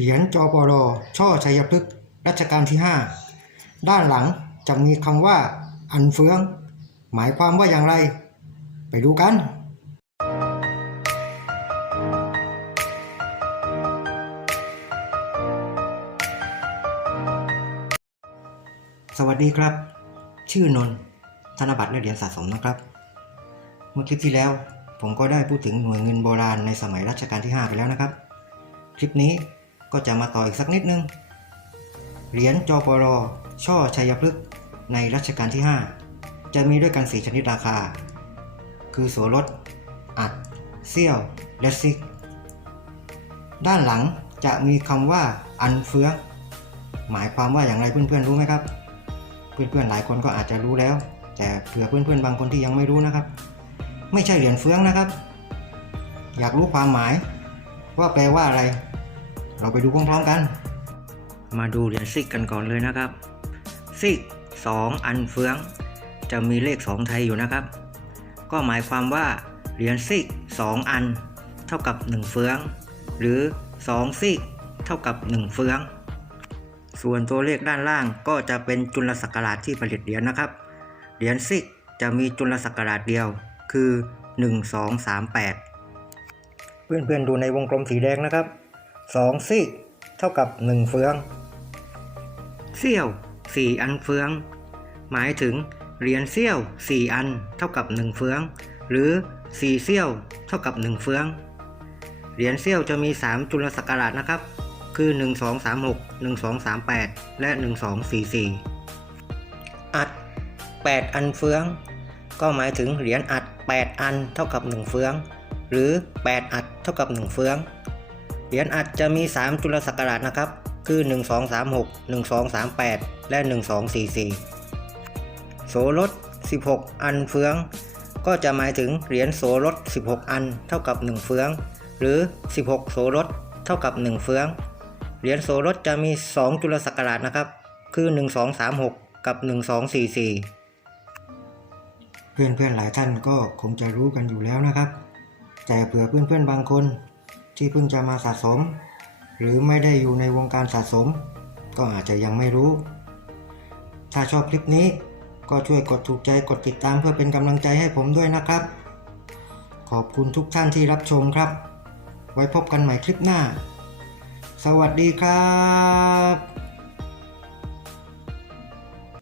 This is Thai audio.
เหรียญจอปรช่อชัยพฤกษ์รัชกาลที่ 5 ด้านหลังจะมีคำว่า อันเฟือง หมายความว่าอย่างไร ไปดูกันสวัสดีครับ ชื่อนนท์ธนบัตรและเหรียญสะสมนะครับ เมื่อคลิปที่แล้ว ผมก็ได้พูดถึงหน่วยเงินโบราณในสมัยรัชกาลที่ 5 ไปแล้วนะครับ คลิปนี้ ก็จะมาต่ออีกสักนิดนึง เหรียญจอปรช่อชัยพฤกษ์ในรัชกาลที่ 5 จะมีด้วยกัน 4 ชนิดราคา คือสัวรถ อัด เซี่ยว และซิก ด้านหลังจะมีคำว่าอันเฟืองหมายความว่าอย่างไรเพื่อนๆรู้ไหมครับ เพื่อนๆหลายคนก็อาจจะรู้แล้ว แต่เผื่อเพื่อนๆบางคนที่ยังไม่รู้นะครับ ไม่ใช่เหรียญเฟืองนะครับ อยากรู้ความหมายว่าแปลว่าอะไร เราไปดูพร้อมๆกัน มาดูเหรียญซิกกันก่อนเลยนะครับซิก2 อันเฟือง จะมีเลข 2 ไทยอยู่นะครับ ก็หมายความว่าเหรียญซิก2 อัน เท่ากับ 1 เฟือง หรือ 2 ซิกเท่ากับ 1 เฟือง ส่วนตัวเลขด้านล่างก็จะเป็นจุลศักราชที่ผลิตเหรียญนะครับ เหรียญซิกจะมีจุลศักราชเดียวคือ 1238 เพื่อนๆดูในวงกลมสีแดงนะครับ 2ซิกเท่ากับ 1 เฟืองเซี่ยว 4 อันเฟือง หมายถึงเหรียญเซี่ยว 4 อันเท่ากับ 1 เฟือง หรือ 4 เซี่ยว เท่ากับ 1 เฟือง เหรียญเซี่ยวจะมี 3 จุลศักราชนะครับ คือ 1236 1238 และ 1244 อัด 8 อันเฟือง ก็หมายถึงเหรียญอัด 8 อันเท่ากับ 1 เฟือง หรือ 8 อัดเท่ากับ 1 เฟือง เหรียญอัดจะมี 3 จุลศักราชนะครับ คือ 1236 1238 และ 1244 โสรถ 16 อันเฟือง ก็จะหมายถึงเหรียญโสรถ 16 อันเท่ากับ 1 เฟือง หรือ 16 โสรถเท่ากับ 1 เฟือง เหรียญโสรถจะมี 2 จุลศักราชนะครับ คือ 1236 กับ 1244 เพื่อนๆหลายท่านก็คงจะรู้กันอยู่แล้วนะครับ แต่เผื่อเพื่อนๆบางคน ที่เพิ่งจะมาสะสม หรือไม่ได้อยู่ในวงการสะสม ก็อาจจะยังไม่รู้ ถ้าชอบคลิปนี้ก็ช่วยกดถูกใจกดติดตามเพื่อเป็นกำลังใจให้ผมด้วยนะครับ ขอบคุณทุกท่านที่รับชมครับ ไว้พบกันใหม่คลิปหน้า สวัสดีครับ